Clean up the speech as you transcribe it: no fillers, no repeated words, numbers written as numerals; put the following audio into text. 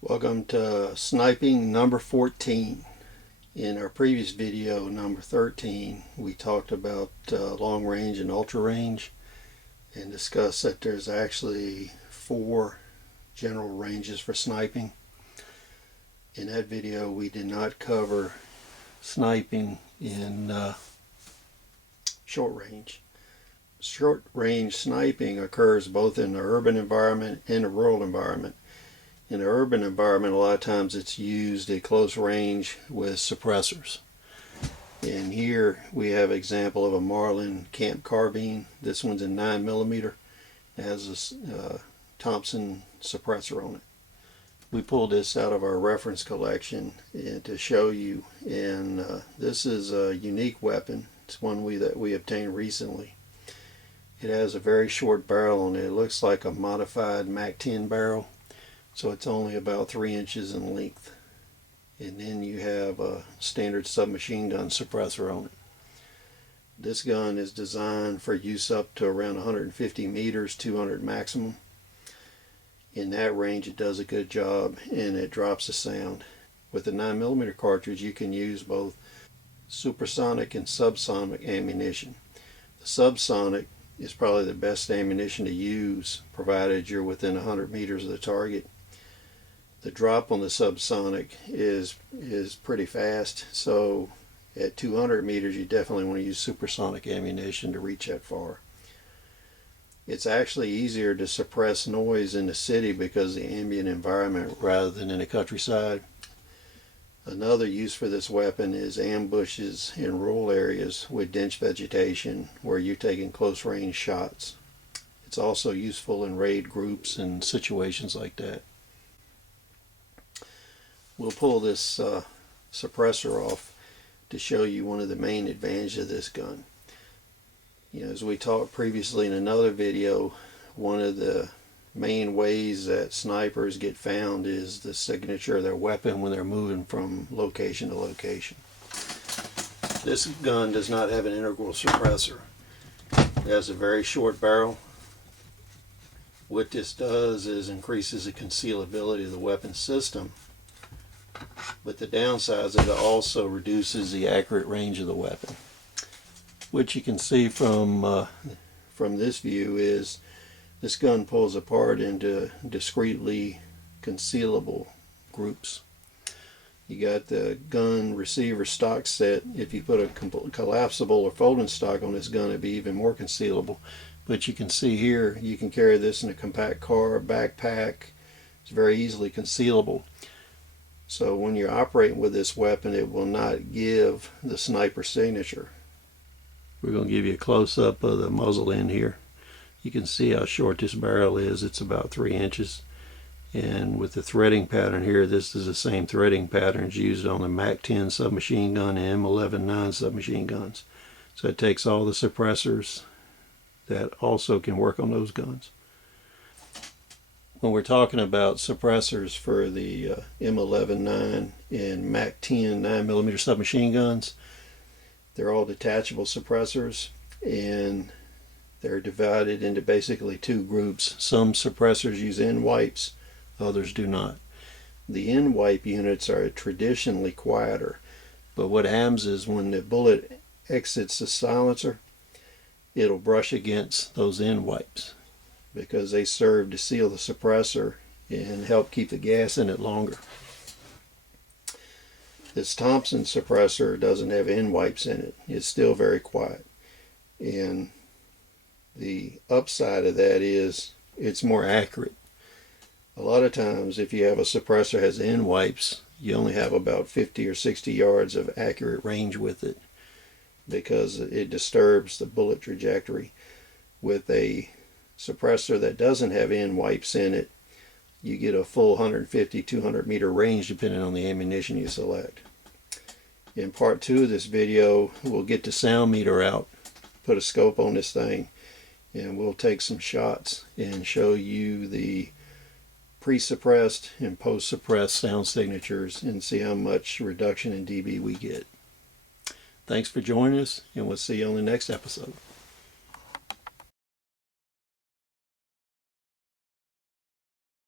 Welcome to sniping number 14. In our previous video, number 13, we talked about long range and ultra range and discussed that there's actually 4 general ranges for sniping. In that video, we did not cover sniping in short range. Short range sniping occurs both in the urban environment and the rural environment. In the urban environment, a lot of times it's used at close range with suppressors. And here we have an example of a Marlin Camp Carbine. This one's in 9mm. It has a Thompson suppressor on it. We pulled this out of our reference collection to show you, and this is a unique weapon. It's one that we obtained recently. It has a very short barrel on it. It looks like a modified Mac 10 barrel. So it's only about 3 inches in length. And then you have a standard submachine gun suppressor on it. This gun is designed for use up to around 150 meters, 200 maximum. In that range it does a good job and it drops the sound. With the 9mm cartridge you can use both supersonic and subsonic ammunition. The subsonic is probably the best ammunition to use provided you're within 100 meters of the target. The drop on the subsonic is pretty fast, so at 200 meters you definitely want to use supersonic ammunition to reach that far. It's actually easier to suppress noise in the city because of the ambient environment rather than in the countryside. Another use for this weapon is ambushes in rural areas with dense vegetation where you're taking close range shots. It's also useful in raid groups and situations like that. We'll pull this suppressor off to show you one of the main advantages of this gun. As we talked previously in another video, one of the main ways that snipers get found is the signature of their weapon when they're moving from location to location. This gun does not have an integral suppressor. It has a very short barrel. What this does is increases the concealability of the weapon system. But the downside is that it also reduces the accurate range of the weapon. What you can see from this view is this gun pulls apart into discreetly concealable groups. You got the gun receiver stock set. If you put a collapsible or folding stock on this gun, it'd be even more concealable. But you can see here, you can carry this in a compact car, backpack. It's very easily concealable. So when you're operating with this weapon, it will not give the sniper signature. We're going to give you a close-up of the muzzle end here. You can see how short this barrel is. It's about 3 inches. And with the threading pattern here, this is the same threading patterns used on the Mac 10 submachine gun and M11-9 submachine guns. So it takes all the suppressors that also can work on those guns. When we're talking about suppressors for the M11-9 and Mac 10 9mm submachine guns, they're all detachable suppressors, and they're divided into basically 2 groups. Some suppressors use end wipes, others do not. The end wipe units are traditionally quieter, but what happens is when the bullet exits the silencer, it'll brush against those end wipes, because they serve to seal the suppressor and help keep the gas in it longer. This Thompson suppressor doesn't have end wipes in it. It's still very quiet. And the upside of that is it's more accurate. A lot of times if you have a suppressor that has end wipes, you only have about 50 or 60 yards of accurate range with it because it disturbs the bullet trajectory. With a suppressor that doesn't have end wipes in it, you get a full 150-200 meter range depending on the ammunition you select. In part 2 of this video, we'll get the sound meter out, put a scope on this thing, and we'll take some shots and show you the pre-suppressed and post-suppressed sound signatures and see how much reduction in dB we get. Thanks for joining us, and we'll see you on the next episode.